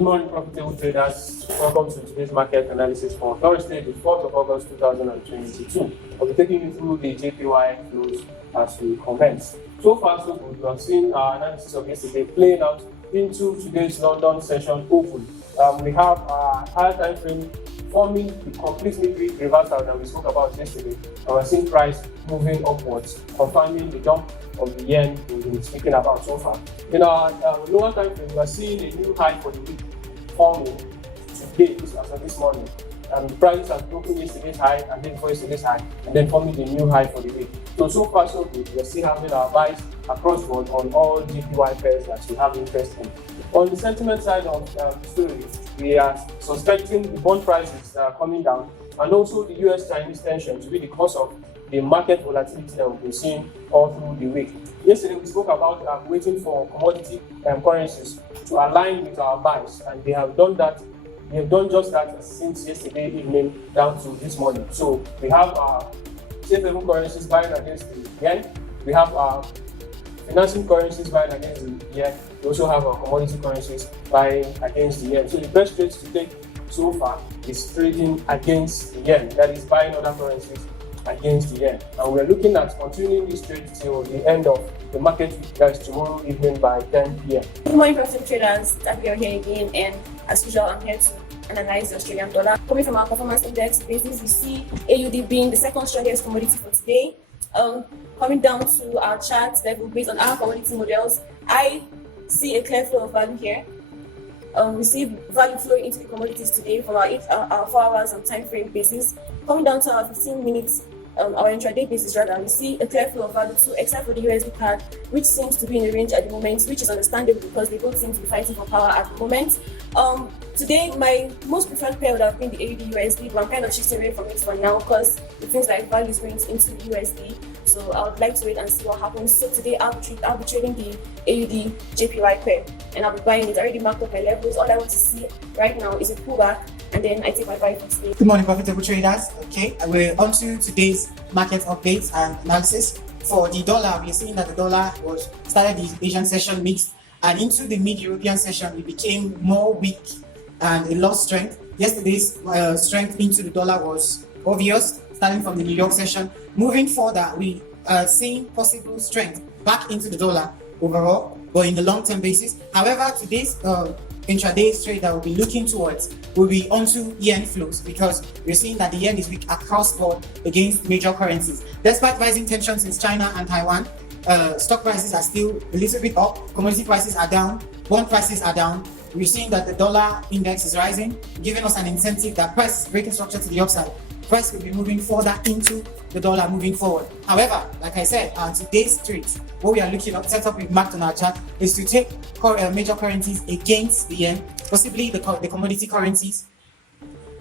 Good morning, profitable traders. Welcome to today's market analysis for Thursday, the 4th of August 2022. I'll be taking you through the JPY flows as we commence. So far, so good. We have seen our analysis of yesterday playing out into today's London session open. We have our higher time frame forming the completely reversal that we spoke about yesterday. And we're seeing price moving upwards, confirming the dump of the yen we've been speaking about so far. In our lower time frame, we are seeing a new high for the week forming today, as of this morning. The price has broken yesterday's high and then before yesterday's high, and then forming the new high for the week. So far so good. We are still having our buys across board on all JPY pairs that we have interest in. On the sentiment side of the story, we are suspecting the bond prices coming down and also the US-Chinese tension to be the cause of the market volatility that we've been seeing all through the week. Yesterday we spoke about waiting for commodity currencies to align with our buys, and they have done that. They have done just that since yesterday evening down to this morning. So we have our safe haven currencies buying against the yen. We have our financing currencies buying against the yen. We also have our commodity currencies buying against the yen. So the best trades to take so far is trading against the yen, that is buying other currencies against the yen. And we're looking at continuing this trade till the end of the market week, that is tomorrow evening by 10 p.m. Good morning, profitable traders. That we are here again, and as usual, I'm here to analyze the Australian dollar. Coming from our performance index basis, we see AUD being the second strongest commodity for today. Coming down to our chart level based on our commodity models, I see a clear flow of value here. We see value flowing into the commodities today from our 4 hours on time frame basis. Coming down to our 15 minutes, our intraday basis rather, we see a clear flow of value too, except for the USD card, which seems to be in the range at the moment, which is understandable because they both seem to be fighting for power at the moment. Today, my most preferred pair would have been the AUD USD, but I'm kind of shifting away from it for now because it feels like value is going into the USD. So I would like to wait and see what happens. So today I'll be trading the AUD JPY pair, and I'll be buying it. I already marked up my levels. All I want to see right now is a pullback, and then I take my buy for today. Good morning, profitable traders. Okay, we're on to today's market updates and analysis. For the dollar, we're seeing that the dollar started the Asian session mixed, and into the mid-European session, it became more weak and it lost strength. Yesterday's strength into the dollar was obvious, starting from the New York session. Moving further, we are seeing possible strength back into the dollar overall, but in the long-term basis. However, today's intraday trade that we'll be looking towards will be onto yen flows, because we're seeing that the yen is weak across board against major currencies. Despite rising tensions in China and Taiwan, stock prices are still a little bit up, commodity prices are down, bond prices are down. We're seeing that the dollar index is rising, giving us an incentive that price is breaking structure to the upside. Price will be moving further into the dollar moving forward. However, like I said, today's trade, what we are looking at, set up with marked on our chart, is to take major currencies against the yen, possibly the commodity currencies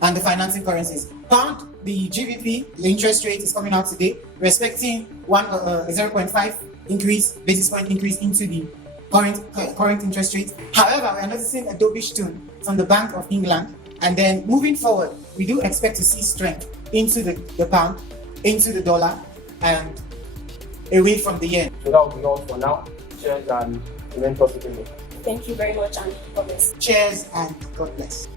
and the financing currencies. Pound, the GBP, the interest rate is coming out today. We're expecting 0.5 basis point increase into the current interest rate. However, we are noticing a dovish tone from the Bank of England, and then moving forward, we do expect to see strength into the pound, into the dollar, and away from the yen. So that will be all for now. Cheers and remain profitable. Thank you very much, and God bless. Cheers and God bless.